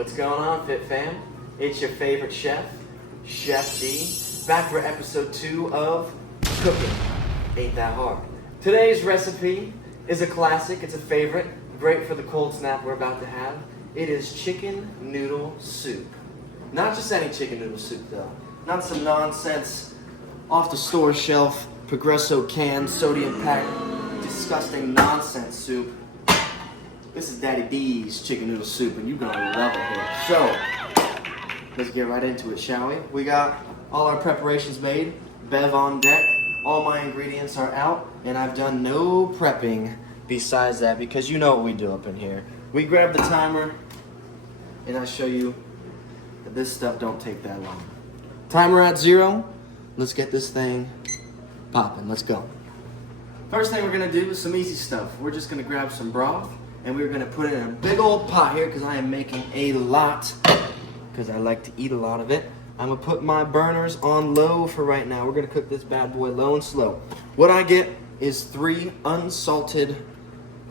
What's going on, Fit Fam? It's your favorite chef, Chef D, back for episode 2 of Cooking Ain't That Hard. Today's recipe is a classic, it's a favorite, great for the cold snap we're about to have. It is chicken noodle soup. Not just any chicken noodle soup though. Not some nonsense, off the store shelf, Progresso canned, sodium packed, disgusting nonsense soup. This is Daddy D's chicken noodle soup, and you're gonna love it here. So, let's get right into it, shall we? We got all our preparations made, Bev on deck, all my ingredients are out, and I've done no prepping besides that, because you know what we do up in here. We grab the timer, and I show you that this stuff don't take that long. Timer at 0, let's get this thing popping, let's go. First thing we're gonna do is some easy stuff. We're just gonna grab some broth, and we're gonna put it in a big old pot here because I am making a lot, because I like to eat a lot of it. I'm gonna put my burners on low for right now. We're gonna cook this bad boy low and slow. What I get is 3 unsalted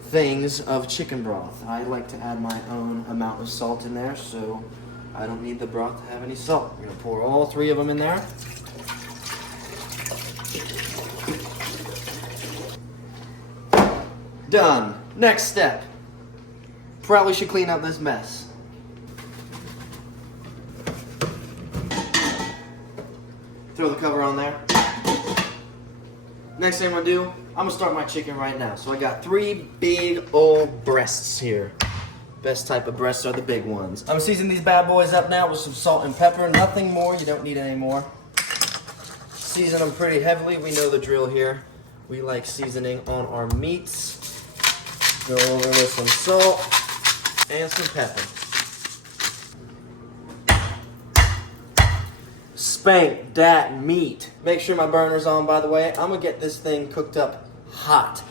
things of chicken broth. I like to add my own amount of salt in there, so I don't need the broth to have any salt. We're gonna pour all 3 of them in there. Done. Next step. Probably should clean up this mess. Throw the cover on there. Next thing I'm gonna do, I'm gonna start my chicken right now. So I got 3 big old breasts here. Best type of breasts are the big ones. I'm seasoning these bad boys up now with some salt and pepper. Nothing more, you don't need any more. Season them pretty heavily, we know the drill here. We like seasoning on our meats. Go over with some salt and some pepper. Spank that meat. Make sure my burner's on, by the way. I'm gonna get this thing cooked up hot.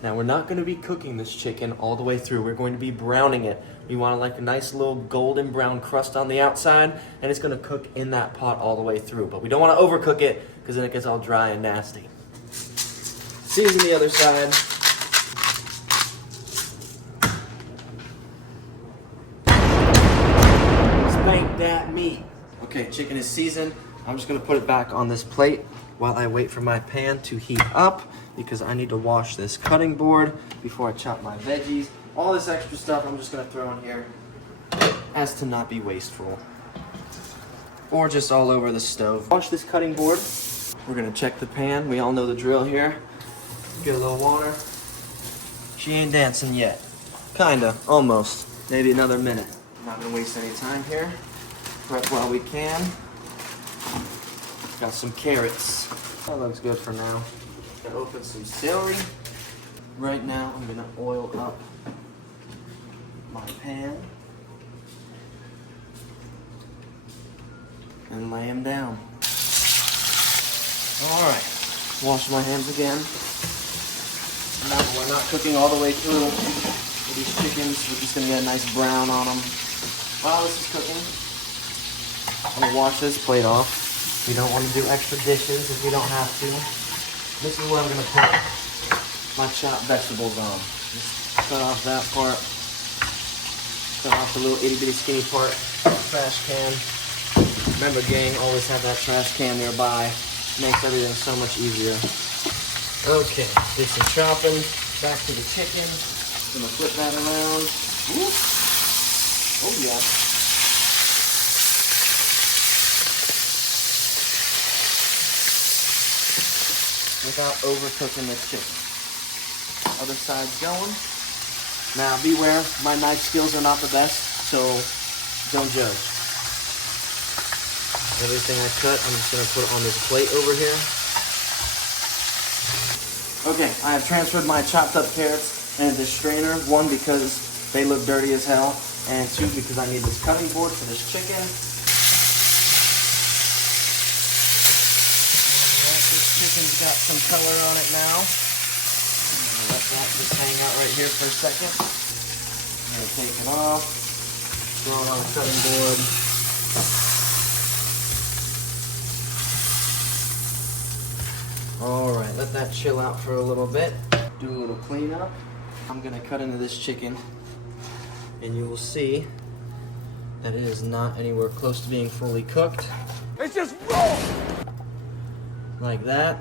Now we're not gonna be cooking this chicken all the way through. We're going to be browning it. We want like a nice little golden brown crust on the outside, and it's gonna cook in that pot all the way through. But we don't wanna overcook it because then it gets all dry and nasty. Season the other side. Spank that meat. Okay, chicken is seasoned. I'm just gonna put it back on this plate while I wait for my pan to heat up, because I need to wash this cutting board before I chop my veggies. All this extra stuff I'm just gonna throw in here as to not be wasteful. Or just all over the stove. Wash this cutting board. We're gonna check the pan. We all know the drill here. Get a little water. She ain't dancing yet. Kinda, almost. Maybe another minute. I'm not gonna waste any time here. Prep while we can. Got some carrots. That looks good for now. Gonna open some celery. Right now, I'm gonna oil up my pan and lay them down. All right, wash my hands again. Now we're not cooking all the way through with these chickens. We're just gonna get a nice brown on them. While this is cooking, I'm gonna wash this plate off. We don't want to do extra dishes if we don't have to. This is where I'm gonna put my chopped vegetables on. Just cut off that part. Cut off the little itty bitty skinny part. Trash can. Remember, gang, always have that trash can nearby. Makes everything so much easier. Okay, do some chopping. Back to the chicken. Gonna flip that around. Whoop. Oh yeah. Without overcooking the chicken. Other side's going. Now beware, my knife skills are not the best, so don't judge. Everything I cut, I'm just gonna put on this plate over here. Okay, I have transferred my chopped up carrots into this strainer. 1, because they look dirty as hell, and 2, because I need this cutting board for this chicken. Chicken's got some color on it now. Let that just hang out right here for a second. I'm gonna take it off, throw it on the cutting board. All right, let that chill out for a little bit. Do a little cleanup. I'm gonna cut into this chicken, and you will see that it is not anywhere close to being fully cooked. It's just raw! Like that.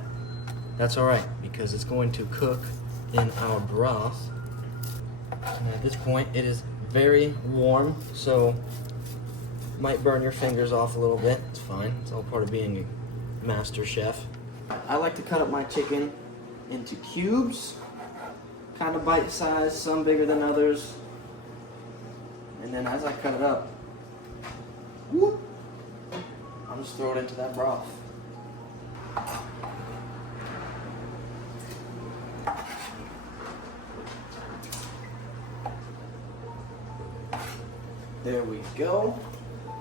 That's alright, because it's going to cook in our broth. And at this point, it is very warm, so might burn your fingers off a little bit. It's fine. It's all part of being a master chef. I like to cut up my chicken into cubes, kind of bite-sized, some bigger than others. And then as I cut it up, whoop, I'm just throw it into that broth. There we go.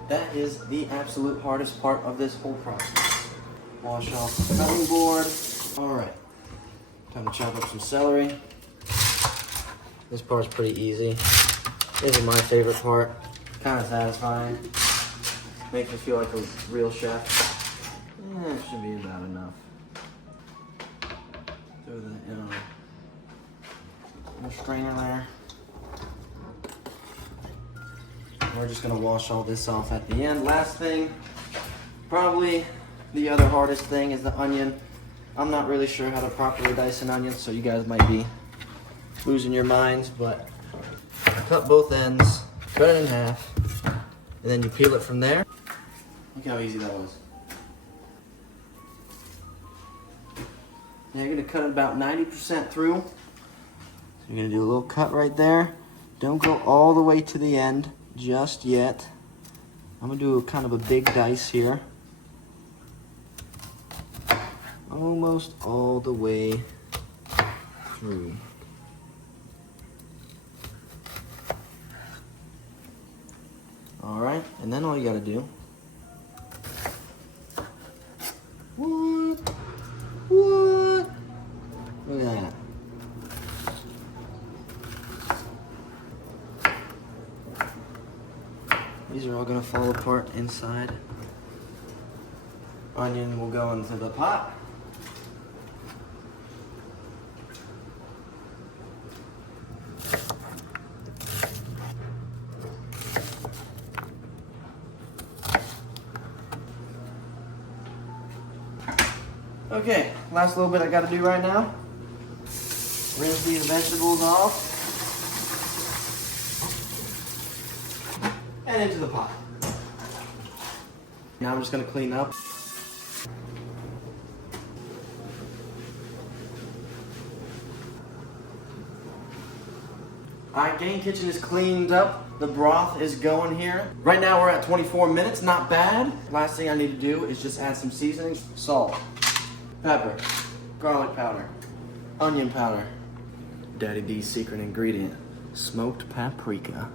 That is the absolute hardest part of this whole process. Wash off the cutting board. Alright, time to chop up some celery. This part's pretty easy. This is my favorite part. Kind of satisfying. Makes me feel like a real chef. It should be about enough. Throw that in a strainer there. We're just gonna wash all this off at the end. Last thing, probably the other hardest thing is the onion. I'm not really sure how to properly dice an onion, so you guys might be losing your minds, but cut both ends, cut it in half, and then you peel it from there. Look how easy that was. Now you're gonna cut it about 90% through. So you're gonna do a little cut right there. Don't go all the way to the end just yet. I'm gonna do kind of a big dice here. Almost all the way through. All right, and then all you gotta do. What? Look at that. These are all gonna fall apart inside. Onion will go into the pot. Okay, last little bit I gotta do right now. Rinse these vegetables off. And into the pot. Now I'm just gonna clean up. Alright, Game Kitchen is cleaned up. The broth is going here. Right now we're at 24 minutes, not bad. Last thing I need to do is just add some seasoning. Salt, pepper, garlic powder, onion powder. Daddy D's secret ingredient, smoked paprika.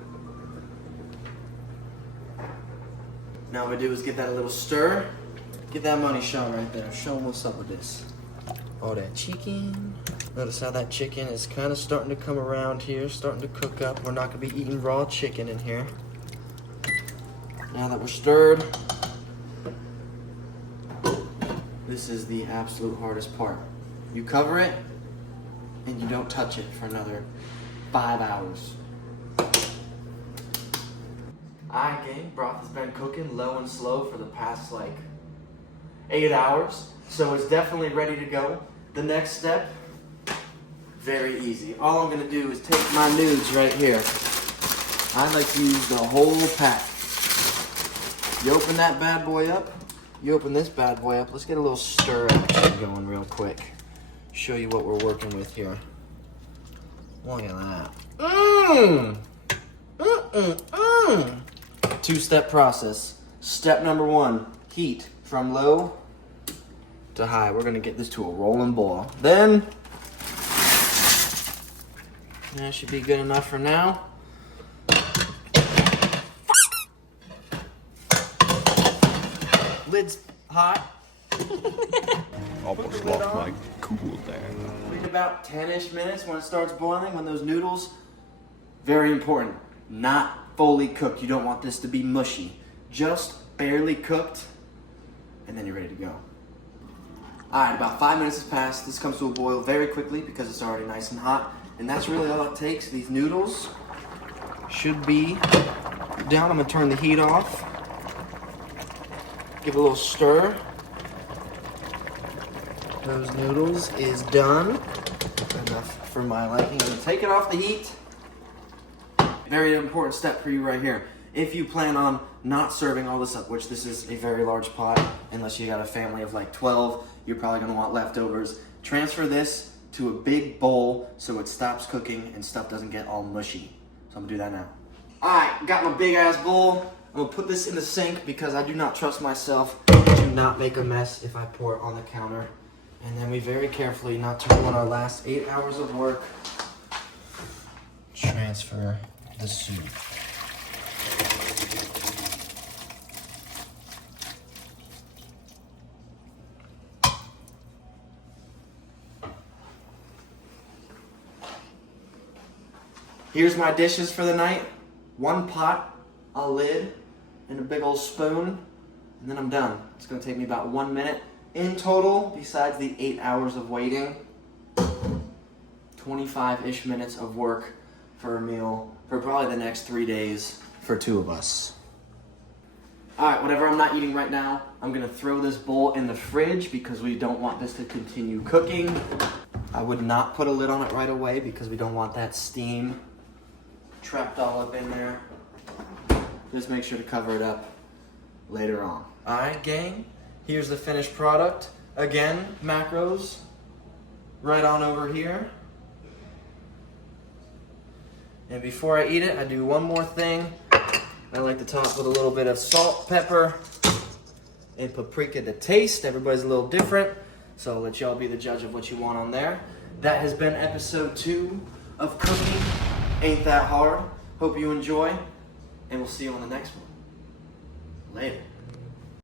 Now what we do is get that a little stir. Get that money shot right there. Show them what's up with this. Oh, that chicken. Notice how that chicken is kind of starting to come around here, starting to cook up. We're not going to be eating raw chicken in here. Now that we're stirred, this is the absolute hardest part. You cover it, and you don't touch it for another 5 hours. Alright, gang, broth has been cooking low and slow for the past like 8 hours, so it's definitely ready to go. The next step, very easy. All I'm gonna do is take my nudes right here. I like to use the whole pack. You open that bad boy up, you open this bad boy up. Let's get a little stir action going real quick. Show you what we're working with here. Look at that. Two-step process. Step number 1, heat from low to high. We're gonna get this to a rolling boil. Then, that should be good enough for now. Lid's hot. Almost lost my cool there. Wait about 10-ish minutes when it starts boiling, when those noodles, very important, not fully cooked. You don't want this to be mushy. Just barely cooked, and then you're ready to go. Alright, about 5 minutes has passed. This comes to a boil very quickly because it's already nice and hot. And that's really all it takes. These noodles should be down. I'm gonna turn the heat off. Give it a little stir. Those noodles is done. Enough for my liking. I'm gonna take it off the heat. Very important step for you right here. If you plan on not serving all this up, which this is a very large pot, unless you got a family of like 12, you're probably gonna want leftovers. Transfer this to a big bowl so it stops cooking and stuff doesn't get all mushy. So I'm gonna do that now. All right, got my big ass bowl. I'm gonna put this in the sink because I do not trust myself to not make a mess if I pour it on the counter. And then we very carefully, not to ruin our last 8 hours of work, transfer the soup. Here's my dishes for the night. 1 pot, a lid, and a big old spoon, and then I'm done. It's gonna take me about 1 minute. In total, besides the 8 hours of waiting, 25-ish minutes of work for a meal for probably the next 3 days for 2 of us. All right, whatever I'm not eating right now, I'm gonna throw this bowl in the fridge because we don't want this to continue cooking. I would not put a lid on it right away because we don't want that steam trapped all up in there. Just make sure to cover it up later on. All right, gang, here's the finished product. Again, macros right on over here. And before I eat it, I do one more thing. I like to top with a little bit of salt, pepper, and paprika to taste. Everybody's a little different, so I'll let y'all be the judge of what you want on there. That has been episode 2 of Cooking Ain't That Hard. Hope you enjoy, and we'll see you on the next one. Later.